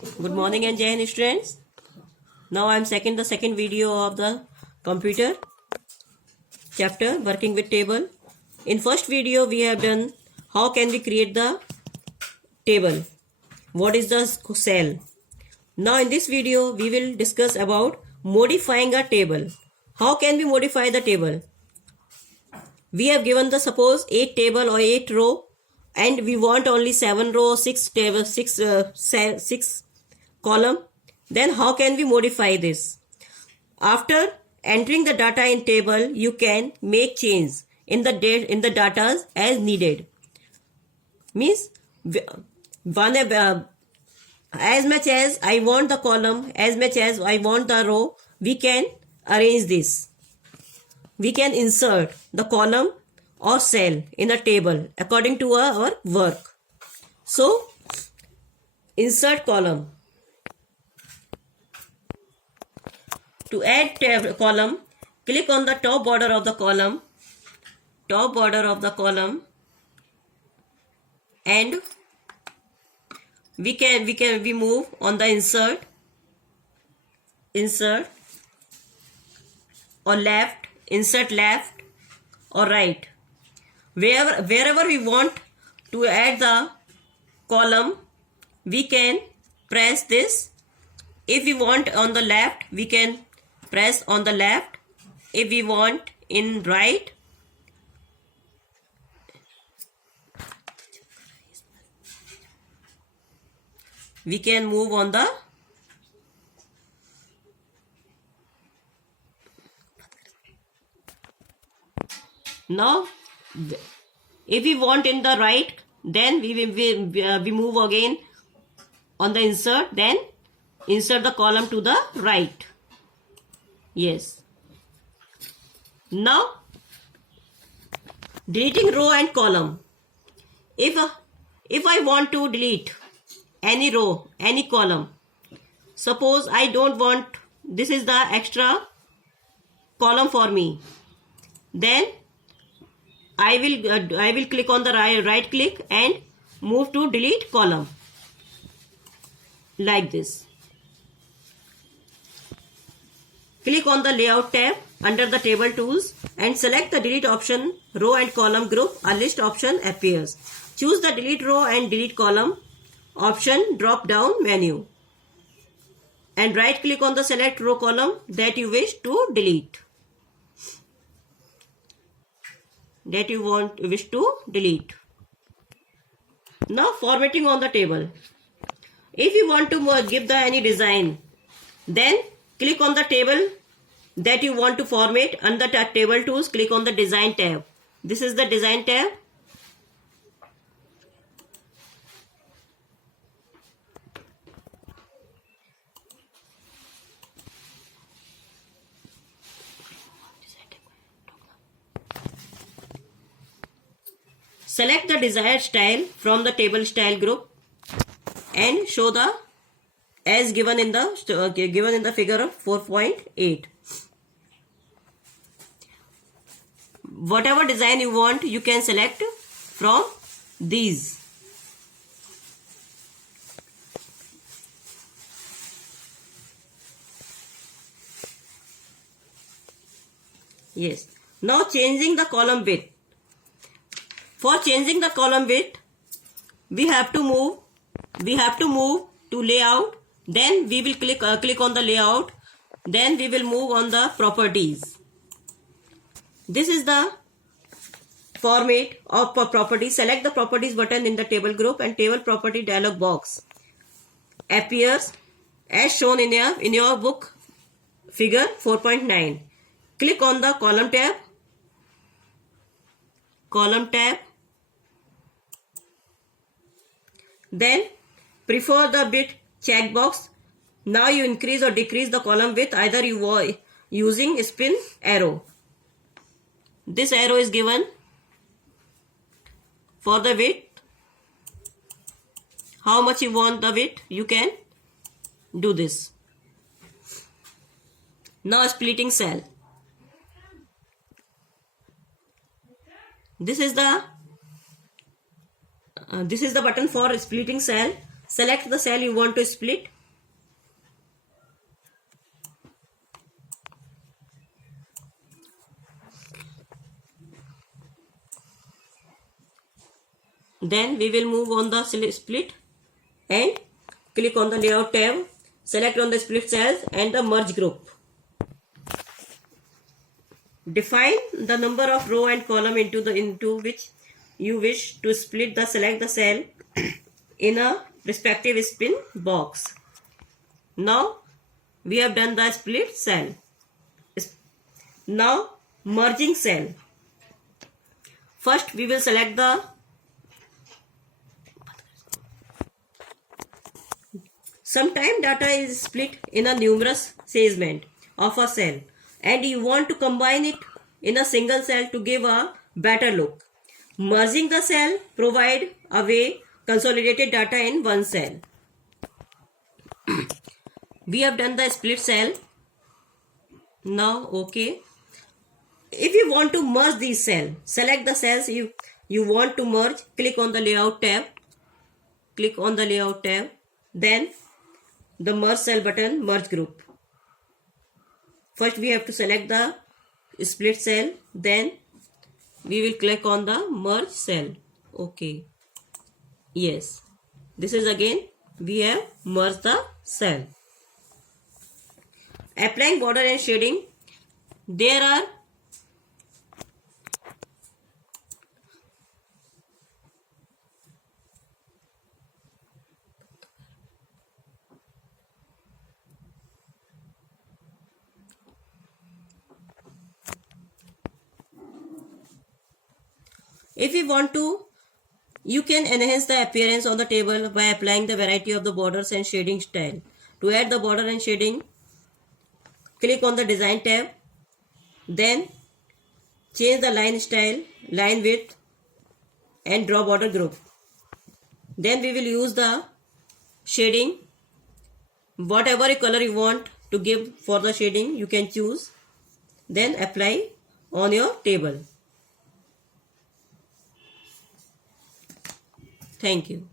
Good morning and Jai Hind students. Now I am the second video of the computer chapter working with table. In first video we have done how can we create the table. What is the cell? Now in this video we will discuss about modifying a table. How can we modify the table? We have given the suppose 8 table or 8 row and we want only 7 row, 6 table, 6 column. Then how can we modify this? After entering the data in table, you can make change in the data as needed. Means as much as I want the column, as much as I want the row, we can arrange this. We can insert the column or cell in a table according to our work. So, insert column. To add column, click on the top border of the column, and we move on the insert or left, insert left or right. Wherever we want to add the column, we can press this. If we want on the left, we can press on the left. If we want in right, we can move on the now. If we want in the right, then we move again on the insert, then insert the column to the right. Yes. Now deleting row and column. If I want to delete any row, any column, suppose I don't want, this is the extra column for me, then I will click on the right click and move to delete column like this. Click on the layout tab under the table tools and select the delete option, row and column group. A list option appears. Choose the delete row and delete column option drop down menu and right click on the select row column that you wish to delete. Wish to delete. Now formatting on the table. If you want to give the any design, then click on the table that you want to format. Under the table tools, click on the design tab. This is the design tab. Select the desired style from the table style group and show the as given in the figure of 4.8. Whatever design you want, you can select from these. Yes. Now changing the column width. For changing the column width, we have to move to layout. Then we will click on the layout. Then we will move on the properties. This is the format of properties. Select the properties button in the table group and table property dialog box appears as shown in your book figure 4.9. Click on the column tab. Then prefer the bit checkbox. Now you increase or decrease the column width either you are using spin arrow. This arrow is given for the width. How much you want the width, you can do this. Now splitting cell. This is the button for splitting cell. Select the cell you want to split. Then we will move on the split and click on the layout tab. Select on the split cells and the merge group. Define the number of row and column into which you wish to split the select the cell in a respective spin box. Now we have done the split cell. Now merging cell. First we will select the sometime data is split in a numerous segment of a cell and you want to combine it in a single cell to give a better look. Merging the cell provide away consolidated data in one cell. We have done the split cell. Now okay. If you want to merge these cells, select the cells you want to merge. Click on the layout tab. Click on the layout tab. Then the merge cell button, merge group. First we have to select the split cell. Then we will click on the merge cell. Okay. Yes. This is again we have merged the cell. Applying border and shading. There are if you want to, you can enhance the appearance on the table by applying the variety of the borders and shading style. To add the border and shading, click on the design tab. Then change the line style, line width and draw border group. Then we will use the shading. Whatever color you want to give for the shading, you can choose. Then apply on your table. Thank you.